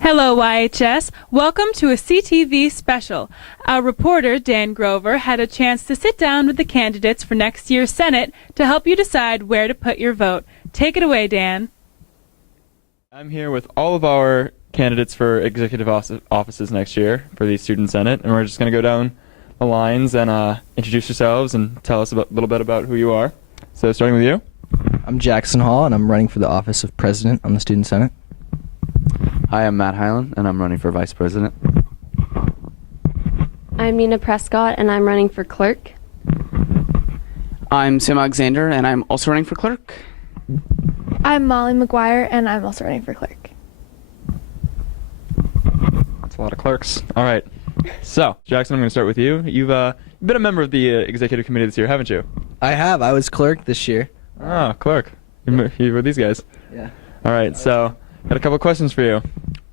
Hello, YHS. Welcome to a CTV special. Our reporter, Dan Grover, had a chance to sit down with the candidates for next year's Senate to help you decide where to put your vote. Take it away, Dan. I'm here with all of our candidates for executive offices next year for the Student Senate, and we're just going to go down the lines and introduce yourselves and tell us a little bit about who you are. So starting with you. I'm Jackson Hall, and I'm running for the office of President on the Student Senate. Hi, I'm Matt Hyland, and I'm running for Vice President. I'm Nina Prescott, and I'm running for Clerk. I'm Sam Alexander, and I'm also running for Clerk. I'm Molly McGuire, and I'm also running for Clerk. That's a lot of clerks. All right. So, Jackson, I'm going to start with you. You've been a member of the executive committee this year, haven't you? I have. I was clerk this year. Ah, clerk. You were these guys. Yeah. All right. So, got a couple of questions for you.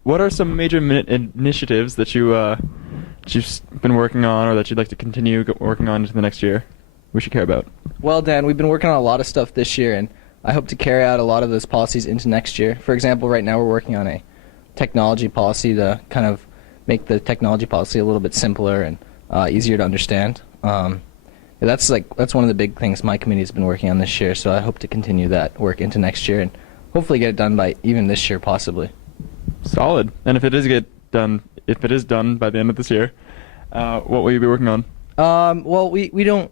What are some major initiatives that you've been working on, or that you'd like to continue working on into the next year? We should care about. Well, Dan, we've been working on a lot of stuff this year, and I hope to carry out a lot of those policies into next year. For example, right now we're working on a technology policy to kind of make the technology policy a little bit simpler and easier to understand. That's one of the big things my committee has been working on this year, so I hope to continue that work into next year and hopefully get it done by even this year, possibly. Solid. And if it is done by the end of this year, what will you be working on? Well, we don't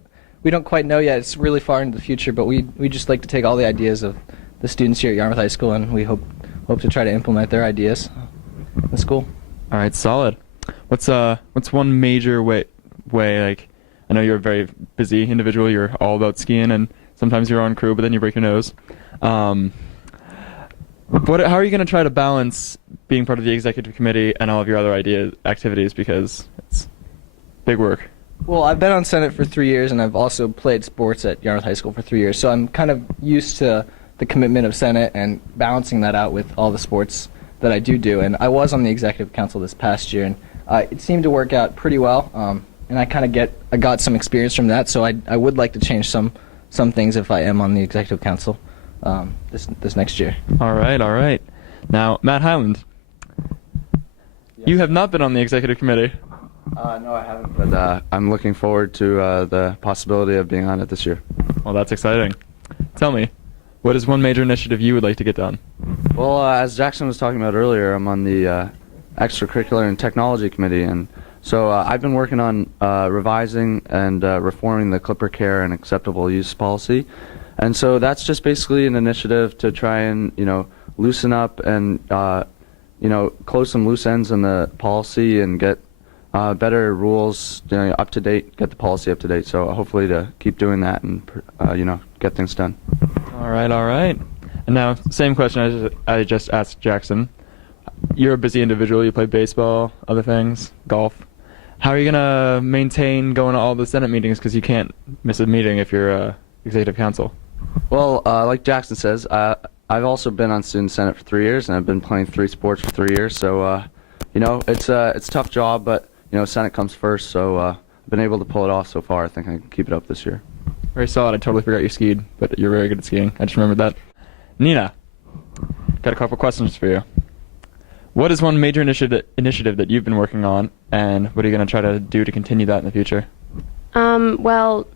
quite know yet. It's really far into the future, but we just like to take all the ideas of the students here at Yarmouth High School, and we hope to try to implement their ideas in the school. All right, solid. What's one major way like, I know you're a very busy individual. You're all about skiing, and sometimes you're on crew, but then you break your nose. How are you going to try to balance being part of the executive committee and all of your other activities, because it's big work? Well, I've been on Senate for 3 years, and I've also played sports at Yarmouth High School for 3 years, so I'm kind of used to the commitment of Senate and balancing that out with all the sports that I do. And I was on the executive council this past year, and it seemed to work out pretty well, and I got some experience from that, so I would like to change some things if I am on the executive council this next year. All right. Now, Matt Hyland, Yes. You have not been on the executive committee. No, I haven't, but I'm looking forward to the possibility of being on it this year. Well, that's exciting. Tell me, what is one major initiative you would like to get done? Well, as Jackson was talking about earlier, I'm on the extracurricular and technology committee, and so I've been working on revising and reforming the Clipper Care and acceptable use policy. And so that's just basically an initiative to try and, loosen up and, close some loose ends in the policy and get better rules, up to date, get the policy up to date. So hopefully to keep doing that and, get things done. All right. And now, same question I just asked Jackson. You're a busy individual. You play baseball, other things, golf. How are you going to maintain going to all the Senate meetings, because you can't miss a meeting if you're executive council? Well, like Jackson says, I've also been on Student Senate for 3 years, and I've been playing 3 sports for 3 years. So, it's a tough job, but Senate comes first. So I've been able to pull it off so far. I think I can keep it up this year. Very solid. I totally forgot you skied, but you're very good at skiing. I just remembered that. Nina, got a couple questions for you. What is one major initiative that you've been working on, and what are you going to try to do to continue that in the future? Well,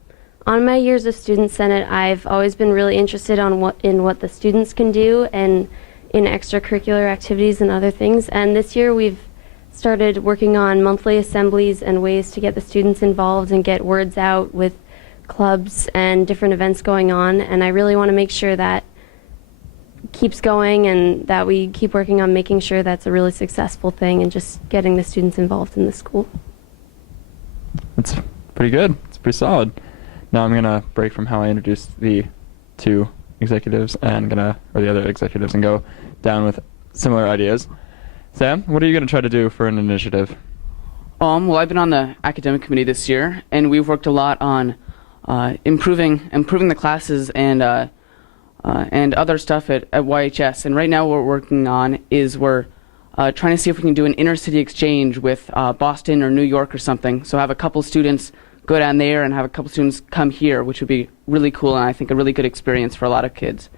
on my years of Student Senate, I've always been really interested in what the students can do and in extracurricular activities and other things. And this year we've started working on monthly assemblies and ways to get the students involved and get words out with clubs and different events going on. And I really want to make sure that keeps going and that we keep working on making sure that's a really successful thing and just getting the students involved in the school. That's pretty good. It's pretty solid. Now I'm going to break from how I introduced the two executives or the other executives, and go down with similar ideas. Sam, what are you going to try to do for an initiative? Well, I've been on the academic committee this year, and we've worked a lot on improving the classes and other stuff at YHS. And right now what we're working on is we're trying to see if we can do an inter-city exchange with Boston or New York or something. So have a couple students go down there and have a couple students come here, which would be really cool and I think a really good experience for a lot of kids.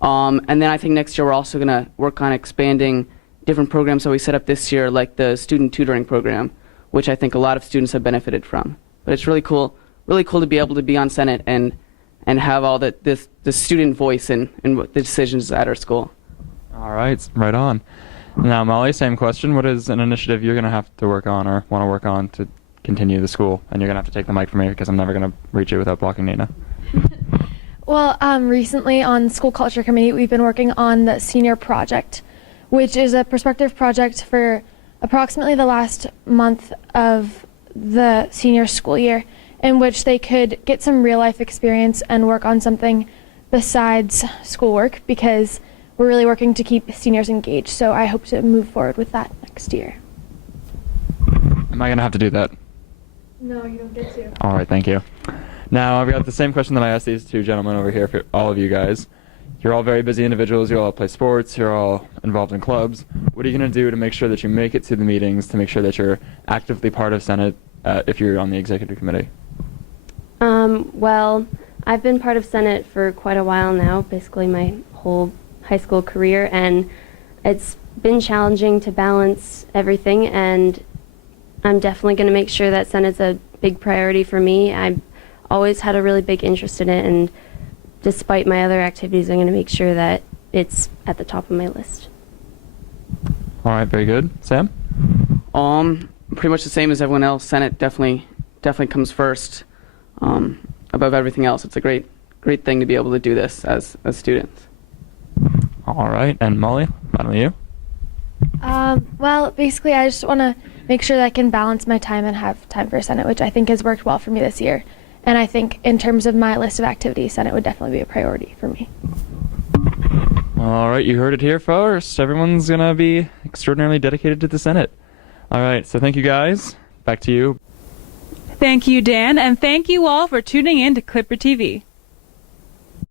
And then I think next year we're also going to work on expanding different programs that we set up this year, like the student tutoring program, which I think a lot of students have benefited from. But it's really cool to be able to be on Senate and have all the student voice in the decisions at our school. All right, right on. Now, Molly, same question. What is an initiative you're going to have to work on or want to work on to continue the school? And you're going to have to take the mic from me because I'm never going to reach you without blocking Nina. Well, recently on school culture committee, we've been working on the senior project, which is a prospective project for approximately the last month of the senior school year, in which they could get some real life experience and work on something besides schoolwork, because we're really working to keep seniors engaged. So I hope to move forward with that next year. Am I going to have to do that? No, you don't get to. All right, thank you. Now, I've got the same question that I asked these two gentlemen over here for all of you guys. You're all very busy individuals. You all play sports. You're all involved in clubs. What are you going to do to make sure that you make it to the meetings, to make sure that you're actively part of Senate if you're on the executive committee? Well, I've been part of Senate for quite a while now, basically my whole high school career, and it's been challenging to balance everything, and I'm definitely going to make sure that Senate's a big priority for me. I've always had a really big interest in it, and despite my other activities, I'm going to make sure that it's at the top of my list. All right, very good. Sam? Pretty much the same as everyone else. Senate definitely comes first above everything else. It's a great thing to be able to do this as students. All right, and Molly, finally you. Well, basically, I just want to make sure that I can balance my time and have time for Senate, which I think has worked well for me this year. And I think in terms of my list of activities, Senate would definitely be a priority for me. All right, you heard it here first. Everyone's going to be extraordinarily dedicated to the Senate. All right, so thank you guys. Back to you. Thank you, Dan, and thank you all for tuning in to Clipper TV.